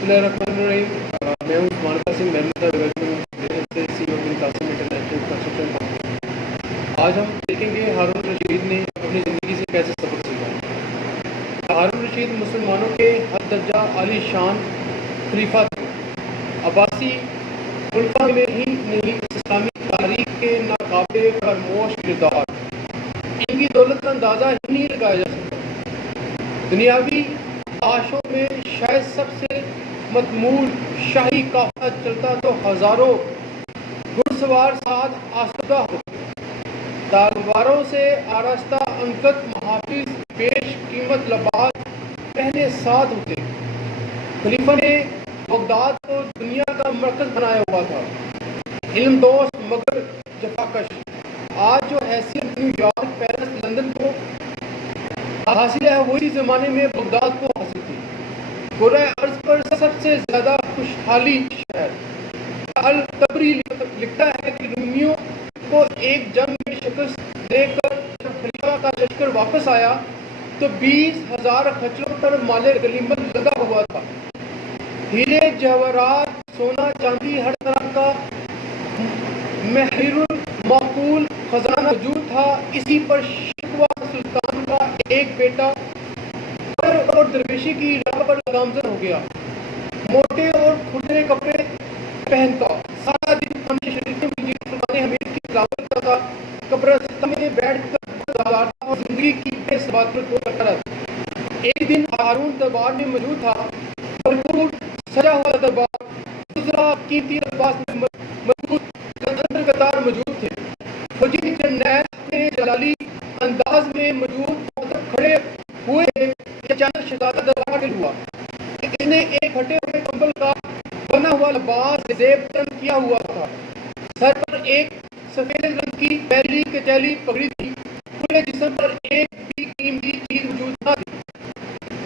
بسم اللہ الرحمن الرحیم. میں ہوں عثمان قاسم محمد سی او قاسم انٹرنیشنل کنسٹرکشن کمپنی. آج ہم دیکھیں گے ہارون رشید نے اپنی زندگی سے کیسے سبق سیکھا. ہارون رشید مسلمانوں کے حد درجہ عالی شان خلیفہ تھے. عباسی خلفاء میں ہی نہیں، اسلامی تاریخ کے ناقابل فراموش کردار. ان کی دولت کا اندازہ ہی نہیں لگایا جا سکتا. دنیاوی عاشوں میں شاید سب سے متمول شاہی قافلہ چلتا تو ہزاروں گھڑ سوار ساتھ آسودہ ہوتے، تلواروں سے آراستہ انگت محافظ بیش قیمت لباس پہنے ساتھ ہوتے. خلیفہ نے بغداد کو دنیا کا مرکز بنایا ہوا تھا، علم دوست مگر جفاکش. آج جو حیثیت نیو یارک، پیرس، لندن کو حاصل ہے، وہی زمانے میں بغداد کو حاصل تھی. کرۂ ارض پر سب سے زیادہ خوشحالی شہر. الطبری لکھتا ہے کہ رومیوں کو ایک جنگ میں شکست دے کر جب خلیفہ کا لشکر واپس آیا تو 20,000 خچروں پر مال غنیمت لگا ہوا تھا. ہیرے جواہرات، سونا چاندی، ہر طرح کا مہر معقول خزانہ موجود تھا. اسی پر شکوہ سلطان کا ایک بیٹا اور درویشی کی راہ پر گامزن ہو گیا. موٹے اور کھردرے کپڑے پہنتا، سارا دن خانہ شریف میں مجید سلطان حمید کی تلاوت کرتا تھا، قبرستان میں بیٹھ کر گزارتا اور زندگی کی بے ثباتی کو کرتا رہتا. ایک دن ہارون دربار میں موجود تھا. بھرپور سجا ہوا دربار، وزراء قیمتی لباس میں مضبوط اندر قطار موجود تھے. فوجی جرنیل اپنے جلالی انداز میں موجود کھڑے ہوئے تھے کہ اچانک شہزادہ دربار دل ہوا. اس نے ایک پھٹے ہوئے کمبل کا بنا ہوا لباس زیب تن کیا ہوا تھا. سر پر ایک سفید رنگ کی میلی کچیلی پگڑی تھی. پورے جسم پر ایک بھی قیمتی چیز موجود نہ تھی.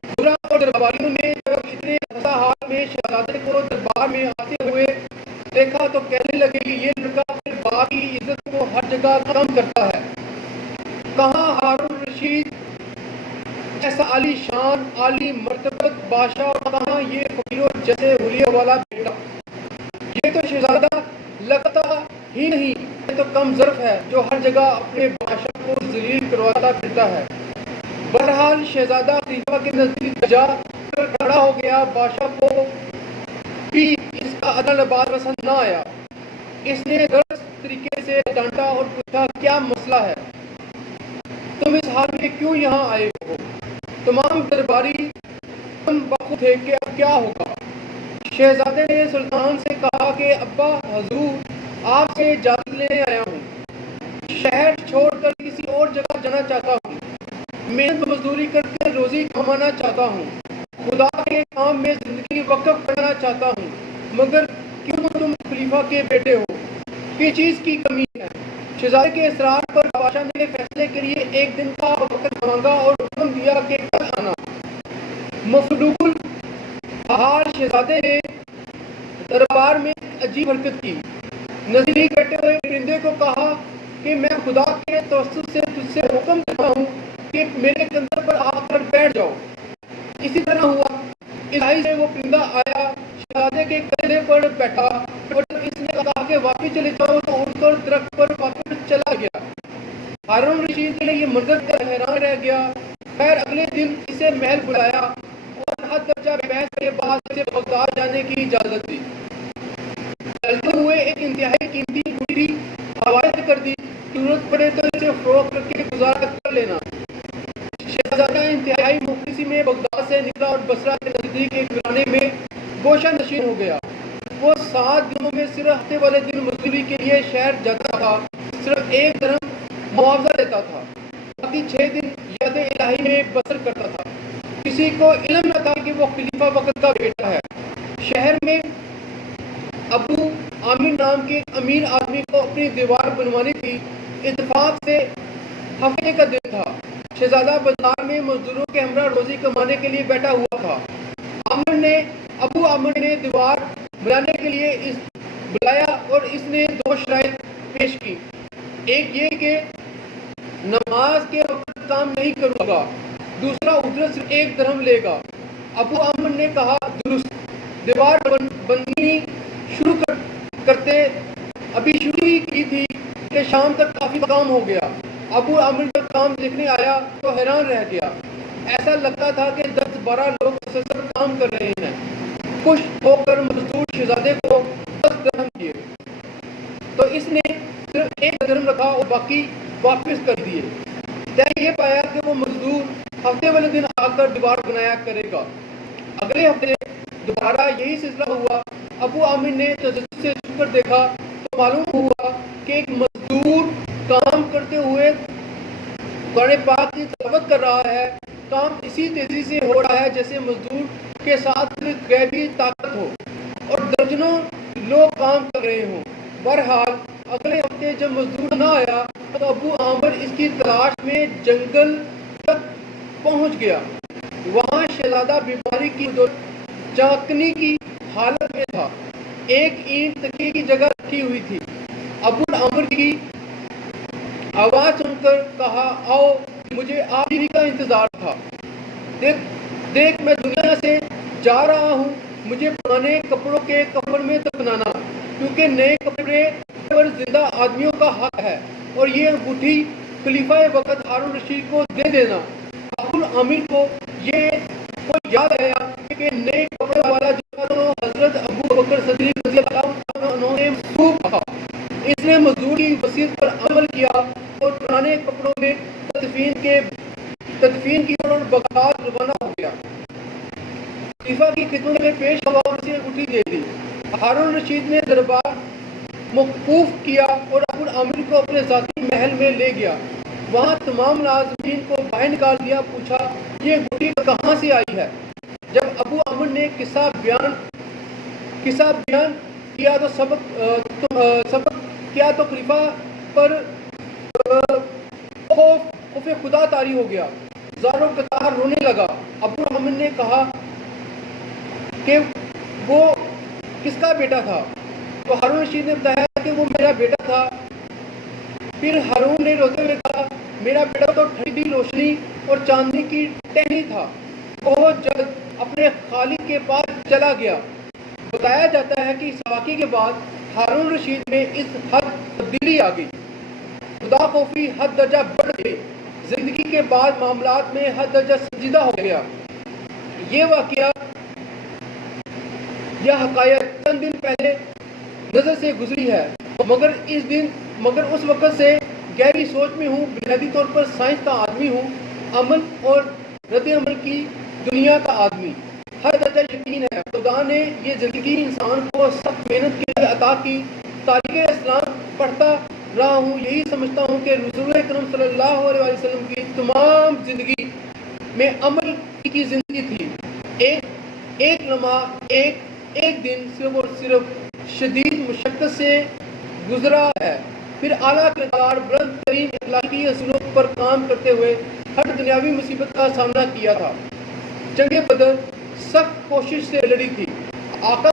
وزراء اور درباریوں نے جب اتنے خستہ حال میں شہزادے کو دربار میں آتے ہوئے دیکھا تو کہنے لگے کہ یہ لڑکا اپنے باپ کی عزت کو ہر جگہ کم کرتا ہے. کہاں ہارون رشید ایسا عالی شان عالی مرتبت بادشاہ، اور کہاں یہ فقیروں جیسے حلیہ والا بیٹا. یہ تو شہزادہ لگتا ہی نہیں، یہ تو کم ظرف ہے جو ہر جگہ اپنے بادشاہ کو ذلیل کرواتا پھرتا ہے. بہرحال شہزادہ خلیفہ کے نزدیک جا کر کھڑا ہو گیا. بادشاہ کو بھی اس کا ادنا لباس پسند نہ آیا. اس نے درست طریقے سے ڈانٹا اور پوچھا، کیا مسئلہ ہے؟ تم اس حال میں کیوں یہاں آئے ہو؟ تمام درباری تم وقت تھے کہ اب کیا ہوگا؟ شہزادے نے سلطان سے کہا کہ ابا حضور، آپ سے اجازت لینے آیا ہوں. شہر چھوڑ کر کسی اور جگہ جانا چاہتا ہوں. محنت مزدوری کر کے روزی کمانا چاہتا ہوں. خدا کے کام میں زندگی وقف کرنا چاہتا ہوں. مگر کیوں تم خلیفہ کے بیٹے ہو؟ کس چیز کی کمی ہے؟ شہزادے کے اصرار پر بادشاہ نے فیصلے کے لیے ایک دن کا وقت مانگا اور حکم دیا کہ کل آنا. مفلوج حال شہزادے نے دربار میں عجیب حرکت کی. نزدیک بیٹھے ہوئے پرندے کو کہا کہ میں خدا کے توسط سے تجھ سے حکم دیتا ہوں کہ میرے کندھے پر آ کر بیٹھ جاؤ. اسی طرح ہوا. الہی سے وہ پرندہ آیا، شہزادے کے کندھے پر بیٹھا، اور جب اس نے کہا کہ واپس چلے جاؤ تو اڑ کر درخت پر واپس چلا گیا. ہارون رشید کے لیے یہ منظر کر حیران رہ گیا. خیر اگلے دن اسے محل بلایا اور حد درجہ بحث کے بعد اسے بغداد جانے کی اجازت دی. چلتے ہوئے ایک انتہائی قیمتی بوٹی حوالے کر دی، ضرورت پڑے تو اسے فروخت کر کے گزارا کر لینا. شہزادہ انتہائی مخلصی میں بغداد سے نکلا اور بصرہ کے نزدیک ایک ویرانے میں گوشہ نشین ہو گیا. وہ 7 دنوں میں صرف ہفتے والے دن مزدوری کے لیے شہر جاتا تھا. صرف 1 درہم معاوضہ دیتا تھا. باقی 6 دن یاد الہی میں بسر کرتا تھا. کسی کو علم نہ تھا کہ وہ خلیفہ وقت کا بیٹا ہے. شہر میں ابو عامر نام کے امیر آدمی کو اپنی دیوار بنوانی تھی. اتفاق سے ہفتے کا دن تھا. شہزادہ بازار میں مزدوروں کے ہمراہ روزی کمانے کے لیے بیٹھا ہوا تھا. ابو عامر نے دیوار بنانے کے لیے بلایا اور اس نے 2 شرائط پیش کی. ایک یہ کہ نماز کے وقت کام نہیں کروں گا، دوسرا اجرت صرف 1 درہم لے گا. ابو عامر نے کہا درست. دیوار بننی کرتے ابھی شروع ہی کی تھی کہ شام تک کافی کام ہو گیا۔ ابو عامر جب کام دیکھنے آیا تو حیران رہ گیا۔ ایسا لگتا تھا کہ 10-12 لوگ مسلسل کام کر رہے ہیں۔ خوش ہو کر مزدور شہزادے کو 10 درہم کیے تو اس نے صرف 1 درہم رکھا اور باقی واپس کر دیے۔ طے یہ پایا کہ وہ مزدور ہفتے والے دن آ کر دیوار بنایا کرے گا۔ اگلے ہفتے دوبارہ یہی سلسلہ ہوا۔ ابو عامر نے تجسس سے کر دیکھا تو معلوم ہوا کہ ایک مزدور کام کرتے ہوئے قرآن پاک کی تلاوت کر رہا ہے۔ کام اسی تیزی سے ہو رہا ہے جیسے مزدور کے ساتھ غیبی طاقت ہو اور درجنوں لوگ کام کر رہے ہوں۔ بہرحال اگلے ہفتے جب مزدور نہ آیا تو ابو عامر اس کی تلاش میں جنگل تک پہنچ گیا۔ وہاں شہزادہ بیماری کی چاکنی کی حالت میں تھا۔ ایک اینٹ تکیے کی جگہ رکھی ہوئی تھی۔ ابو عامر کی آواز سن کر کہا، آؤ، مجھے آپ ہی کا انتظار تھا۔ دیکھ میں دنیا سے جا رہا ہوں، مجھے پرانے کپڑوں کے کفن میں دفنانا، کیونکہ نئے کپڑے پر زندہ آدمیوں کا حق ہے، اور یہ انگوٹھی خلیفہ وقت ہارون رشید کو دے دینا۔ ابو عامر کو یہ یاد آیا کہ نئے کپڑوں والا جوتا تو حضرت ابو بکر صدیق رضی اللہ عنہ نے منسوب تھا۔ اس نے مزدور کی وصیت پر عمل کیا اور پرانے کپڑوں میں تدفین کی اور بغداد روانہ ہو گیا۔ خلیفہ کی خدمت میں پیش ہوا اور اسے انگوٹھی دے دی۔ ہارون رشید نے دربار موقوف کیا اور ابو عامر کو اپنے ذاتی محل میں لے گیا۔ وہاں تمام ملازمین کو باہر نکال دیا، پوچھا یہ انگوٹھی کہاں سے آئی ہے؟ جب ابو عامر نے قصہ بیان کیا تو سبق کیا تو خلیفہ پر خوف خدا طاری ہو گیا، زاروں قطار رونے لگا۔ ابو عامر نے کہا کہ وہ کس کا بیٹا تھا؟ تو ہارون رشید نے بتایا کہ وہ میرا بیٹا تھا۔ پھر ہارون نے روتے ہوئے کہا، میرا بیٹا تو ٹھنڈی روشنی اور چاندنی کی ٹہنی تھا، بہت جلد اپنے خالق کے پاس چلا گیا۔ بتایا جاتا ہے کہ اس واقعے کے بعد ہارون رشید میں اس حد تبدیلی آ گئی، خدا خوفی حد درجہ بڑھ گئی، زندگی کے بعد معاملات میں حد درجہ سنجیدہ ہو گیا۔ یہ واقعہ یا حقائق چند دن پہلے نظر سے گزری ہے، مگر اس وقت سے گہری سوچ میں ہوں، بنیادی طور پر سائنس کا آدمی ہوں، عمل اور رد عمل کی دنیا کا آدمی۔ ہر درجہ یقین ہے خدا نے یہ زندگی انسان کو سخت محنت کے لیے عطا کی۔ تاریخ اسلام پڑھتا رہا ہوں، یہی سمجھتا ہوں کہ رسول اکرم صلی اللہ علیہ وسلم کی تمام زندگی میں عمل کی زندگی تھی۔ ایک لمحہ، ایک دن صرف اور صرف شدید مشقت سے گزرا ہے، پھر اعلیٰ کردار بلند ترین اخلاقی اصولوں پر کام کرتے ہوئے ہر دنیاوی مصیبت کا سامنا کیا تھا۔ جنگ بدر سخت کوشش سے لڑی تھی۔ آقا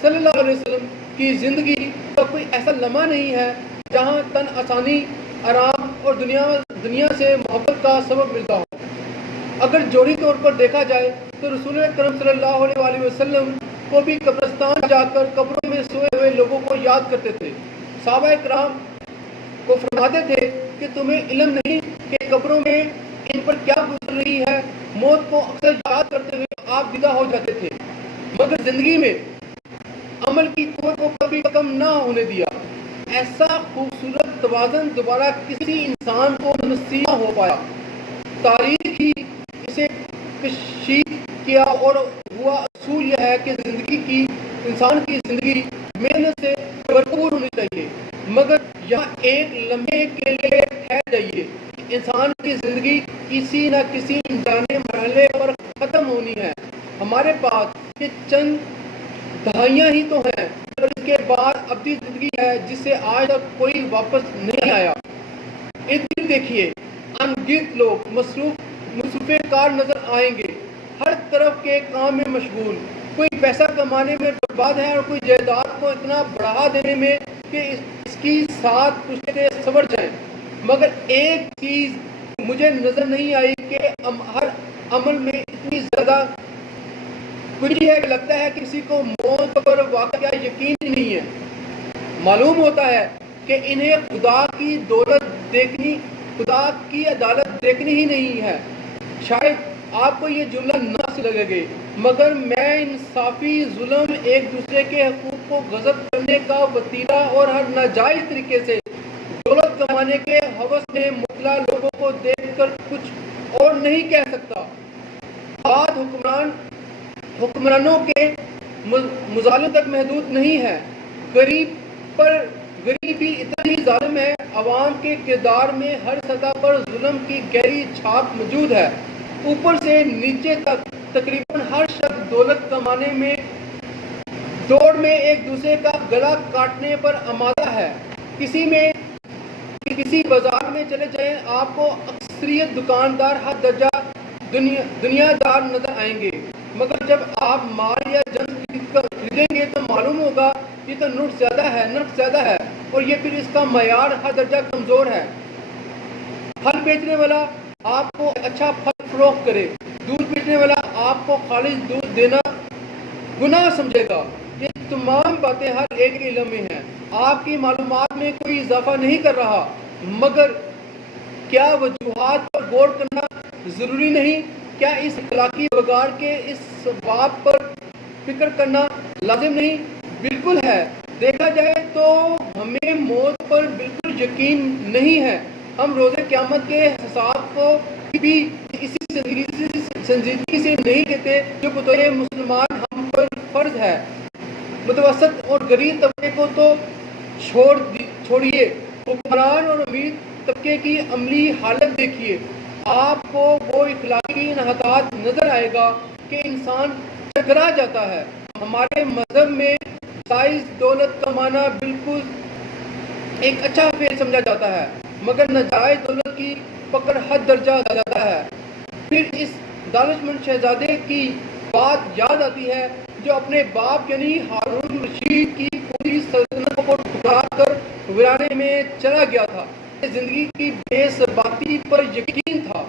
صلی اللہ علیہ وسلم کی زندگی کا کوئی ایسا لمحہ نہیں ہے جہاں تن آسانی، آرام اور دنیا سے محبت کا سبب ملتا ہو۔ اگر جوڑی طور پر دیکھا جائے تو رسول اکرم صلی اللہ علیہ وسلم کو بھی قبرستان جا کر قبروں میں سوئے ہوئے لوگوں کو یاد کرتے تھے۔ صحابہ کرام کو فرماتے تھے کہ تمہیں علم نہیں کہ قبروں میں ان پر کیا گزر رہی ہے۔ موت کو اکثر یاد کرتے ہوئے آپ دیدہ ہو جاتے تھے، مگر زندگی میں عمل کی قوت کو کبھی کم نہ ہونے دیا۔ ایسا خوبصورت توازن دوبارہ کسی انسان کو نصیب نہ ہو پایا۔ تاریخ ہی اسے کشف کیا اور ہوا اصول یہ ہے کہ انسان کی زندگی محنت سے بھرپور ہونی چاہیے، مگر یہاں ایک لمحے کے لیے ٹھہر جائیے۔ انسان کی زندگی کسی نہ کسی انجانے مرحلے پر ختم ہونی ہے۔ ہمارے پاس یہ چند دہائیاں ہی تو ہیں، اور اس کے بعد ابدی زندگی ہے جس سے آج تک کوئی واپس نہیں آیا۔ ادھر دیکھیے، ان گنت لوگ مصروف کار نظر آئیں گے، ہر طرف کے کام میں مشغول، کوئی پیسہ کمانے میں برباد ہے اور کوئی جائیداد کو اتنا بڑھا دینے میں کہ اس کی ساتھ پشتے سنور جائیں۔ مگر ایک چیز مجھے نظر نہیں آئی کہ ہر عمل میں اتنی زیادہ کچھ ہے کہ لگتا ہے کسی کو موت پر واقعہ یقین ہی نہیں ہے. معلوم ہوتا ہے کہ انہیں خدا کی دولت دیکھنی، خدا کی عدالت دیکھنی ہی نہیں ہے. شاید آپ کو یہ جملہ نہ اچھا لگے، مگر میں انصافی ظلم، ایک دوسرے کے حقوق کو غصب کرنے کا وتیرہ اور ہر ناجائز طریقے سے دولت کمانے کے ہوس میں مبتلا لوگوں کو دیکھ کر کچھ اور نہیں کہہ سکتا. بات حکمرانوں کے مظالم تک محدود نہیں ہے. غریب بھی اتنی ظالم ہے. عوام کے کردار میں ہر سطح پر ظلم کی گہری چھاپ موجود ہے. اوپر سے نیچے تک تقریباً ہر شخص دولت کمانے میں دوڑ میں ایک دوسرے کا گلا کاٹنے پر آمادہ ہے. کسی بازار میں چلے جائیں، آپ کو اکثریت دکاندار ہر درجہ دنیا دار نظر آئیں گے، مگر جب آپ مال یا جنس خریدیں گے تو معلوم ہوگا یہ تو نرخ زیادہ ہے اور یہ پھر اس کا معیار ہر درجہ کمزور ہے. پھل بیچنے والا آپ کو اچھا پھل فروخت کرے، دودھ بیچنے والا آپ کو خالص دودھ دینا گناہ سمجھے گا. یہ تمام باتیں ہر ایک کے علم میں ہیں. آپ کی معلومات میں کوئی اضافہ نہیں کر رہا، مگر کیا وجوہات پر غور کرنا ضروری نہیں؟ کیا اس اخلاقی بگاڑ کے اس باب پر فکر کرنا لازم نہیں؟ بالکل ہے. دیکھا جائے تو ہمیں موت پر بالکل یقین نہیں ہے. ہم روز قیامت کے حساب کو بھی اسی سنجیدگی سے نہیں لیتے جو بطور مسلمان ہم پر فرض ہے. متوسط اور غریب طبقے کو تو چھوڑیے، حکمران اور امیر طبقے کی عملی حالت دیکھیے. آپ کو وہ اخلاقی انحطاط نظر آئے گا کہ انسان ٹکرا جاتا ہے. ہمارے مذہب میں جائز دولت کمانا بالکل ایک اچھا فعل سمجھا جاتا ہے، مگر ناجائز دولت کی پکڑ حد درجہ زیادہ ہے. پھر اس دانشمند شہزادے کی بات یاد آتی ہے جو اپنے باپ یعنی ہارون رشید کی پوری سلطنت کو ٹھکرا کر ویرانے میں چلا گیا تھا. زندگی کی بے ثباتی پر یقین تھا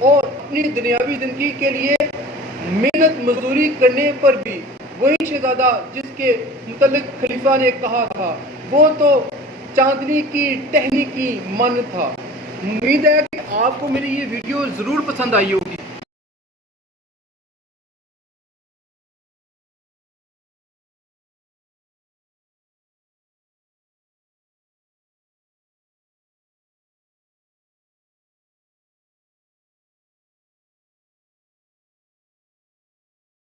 اور اپنی دنیاوی زندگی کے لیے محنت مزدوری کرنے پر بھی. وہی شہزادہ جس کے متعلق خلیفہ نے کہا تھا وہ تو چاندنی کی ٹہنی کی مانند تھا. امید ہے کہ آپ کو میری یہ ویڈیو ضرور پسند آئی ہوگی.